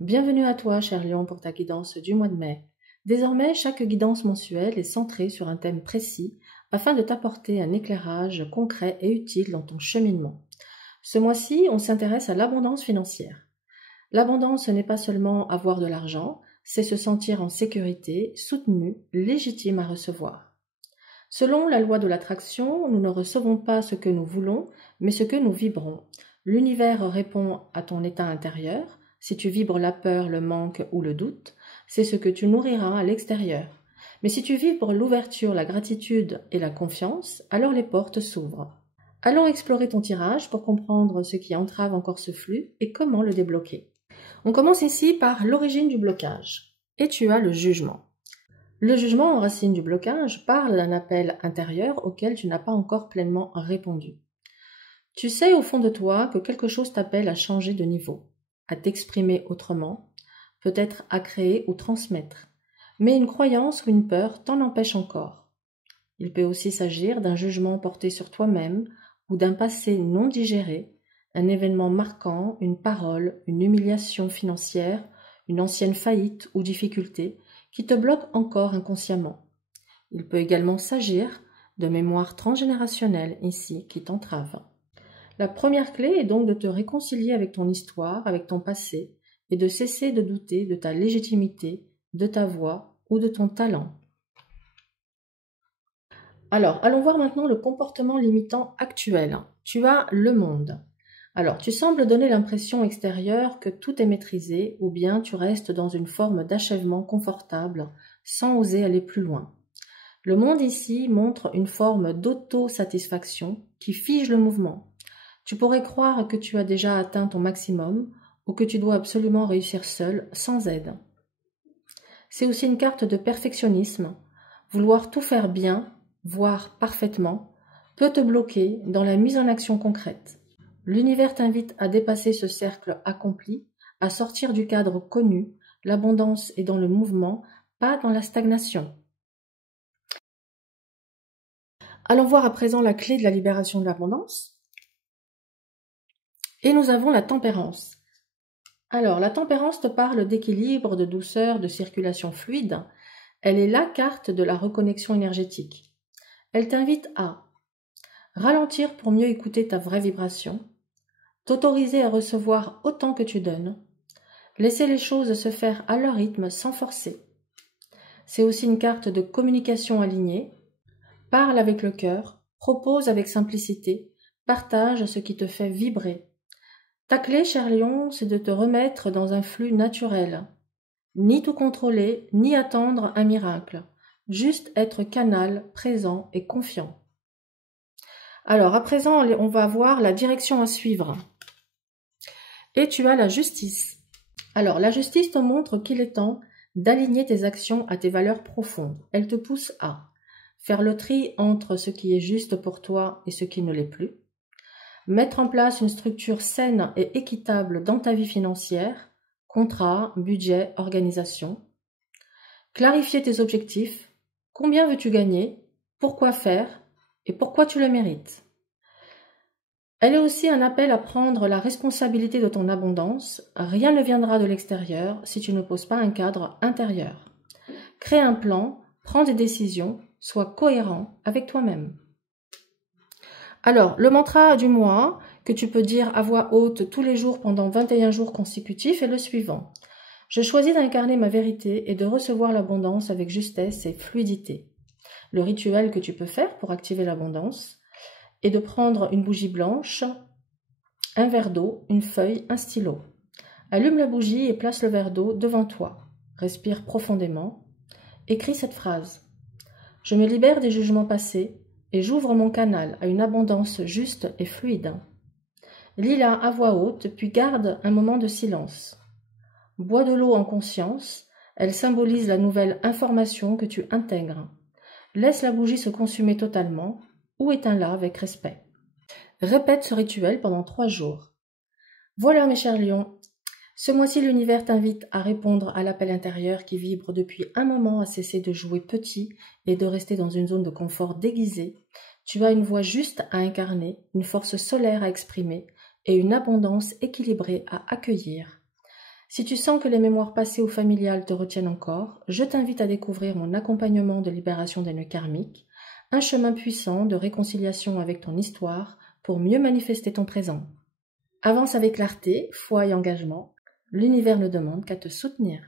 Bienvenue à toi, cher Lion, pour ta guidance du mois de mai. Désormais, chaque guidance mensuelle est centrée sur un thème précis afin de t'apporter un éclairage concret et utile dans ton cheminement. Ce mois-ci, on s'intéresse à l'abondance financière. L'abondance, ce n'est pas seulement avoir de l'argent, c'est se sentir en sécurité, soutenu, légitime à recevoir. Selon la loi de l'attraction, nous ne recevons pas ce que nous voulons, mais ce que nous vibrons. L'univers répond à ton état intérieur. Si tu vibres la peur, le manque ou le doute, c'est ce que tu nourriras à l'extérieur. Mais si tu vibres l'ouverture, la gratitude et la confiance, alors les portes s'ouvrent. Allons explorer ton tirage pour comprendre ce qui entrave encore ce flux et comment le débloquer. On commence ici par l'origine du blocage. Et tu as le jugement. Le jugement en racine du blocage parle d'un appel intérieur auquel tu n'as pas encore pleinement répondu. Tu sais au fond de toi que quelque chose t'appelle à changer de niveau, à t'exprimer autrement, peut-être à créer ou transmettre, mais une croyance ou une peur t'en empêche encore. Il peut aussi s'agir d'un jugement porté sur toi-même ou d'un passé non digéré, un événement marquant, une parole, une humiliation financière, une ancienne faillite ou difficulté qui te bloque encore inconsciemment. Il peut également s'agir de mémoires transgénérationnelles ici qui t'entravent. La première clé est donc de te réconcilier avec ton histoire, avec ton passé, et de cesser de douter de ta légitimité, de ta voix ou de ton talent. Alors, allons voir maintenant le comportement limitant actuel. Tu as le monde. Alors, tu sembles donner l'impression extérieure que tout est maîtrisé ou bien tu restes dans une forme d'achèvement confortable sans oser aller plus loin. Le monde ici montre une forme d'autosatisfaction qui fige le mouvement. Tu pourrais croire que tu as déjà atteint ton maximum ou que tu dois absolument réussir seul, sans aide. C'est aussi une carte de perfectionnisme. Vouloir tout faire bien, voire parfaitement, peut te bloquer dans la mise en action concrète. L'univers t'invite à dépasser ce cercle accompli, à sortir du cadre connu. L'abondance est dans le mouvement, pas dans la stagnation. Allons voir à présent la clé de la libération de l'abondance. Et nous avons la tempérance. Alors, la tempérance te parle d'équilibre, de douceur, de circulation fluide. Elle est la carte de la reconnexion énergétique. Elle t'invite à ralentir pour mieux écouter ta vraie vibration, t'autoriser à recevoir autant que tu donnes, laisser les choses se faire à leur rythme sans forcer. C'est aussi une carte de communication alignée. Parle avec le cœur, propose avec simplicité, partage ce qui te fait vibrer. Ta clé, cher Lion, c'est de te remettre dans un flux naturel. Ni tout contrôler, ni attendre un miracle. Juste être canal, présent et confiant. Alors, à présent, on va voir la direction à suivre. Et tu as la justice. Alors, la justice te montre qu'il est temps d'aligner tes actions à tes valeurs profondes. Elle te pousse à faire le tri entre ce qui est juste pour toi et ce qui ne l'est plus, mettre en place une structure saine et équitable dans ta vie financière, contrat, budget, organisation, clarifier tes objectifs, combien veux-tu gagner, pourquoi faire et pourquoi tu le mérites. Elle est aussi un appel à prendre la responsabilité de ton abondance. Rien ne viendra de l'extérieur si tu ne poses pas un cadre intérieur. Crée un plan, prends des décisions, sois cohérent avec toi-même. Alors, le mantra du mois que tu peux dire à voix haute tous les jours pendant 21 jours consécutifs est le suivant. Je choisis d'incarner ma vérité et de recevoir l'abondance avec justesse et fluidité. Le rituel que tu peux faire pour activer l'abondance est de prendre une bougie blanche, un verre d'eau, une feuille, un stylo. Allume la bougie et place le verre d'eau devant toi. Respire profondément. Écris cette phrase. Je me libère des jugements passés et j'ouvre mon canal à une abondance juste et fluide. Lis-la à voix haute, puis garde un moment de silence. Bois de l'eau en conscience, elle symbolise la nouvelle information que tu intègres. Laisse la bougie se consumer totalement ou éteins-la avec respect. Répète ce rituel pendant 3 jours. Voilà mes chers lions, ce mois-ci l'univers t'invite à répondre à l'appel intérieur qui vibre depuis un moment à cesser de jouer petit et de rester dans une zone de confort déguisée. Tu as une voix juste à incarner, une force solaire à exprimer et une abondance équilibrée à accueillir. Si tu sens que les mémoires passées ou familiales te retiennent encore, je t'invite à découvrir mon accompagnement de libération des nœuds karmiques, un chemin puissant de réconciliation avec ton histoire pour mieux manifester ton présent. Avance avec clarté, foi et engagement. L'univers ne demande qu'à te soutenir.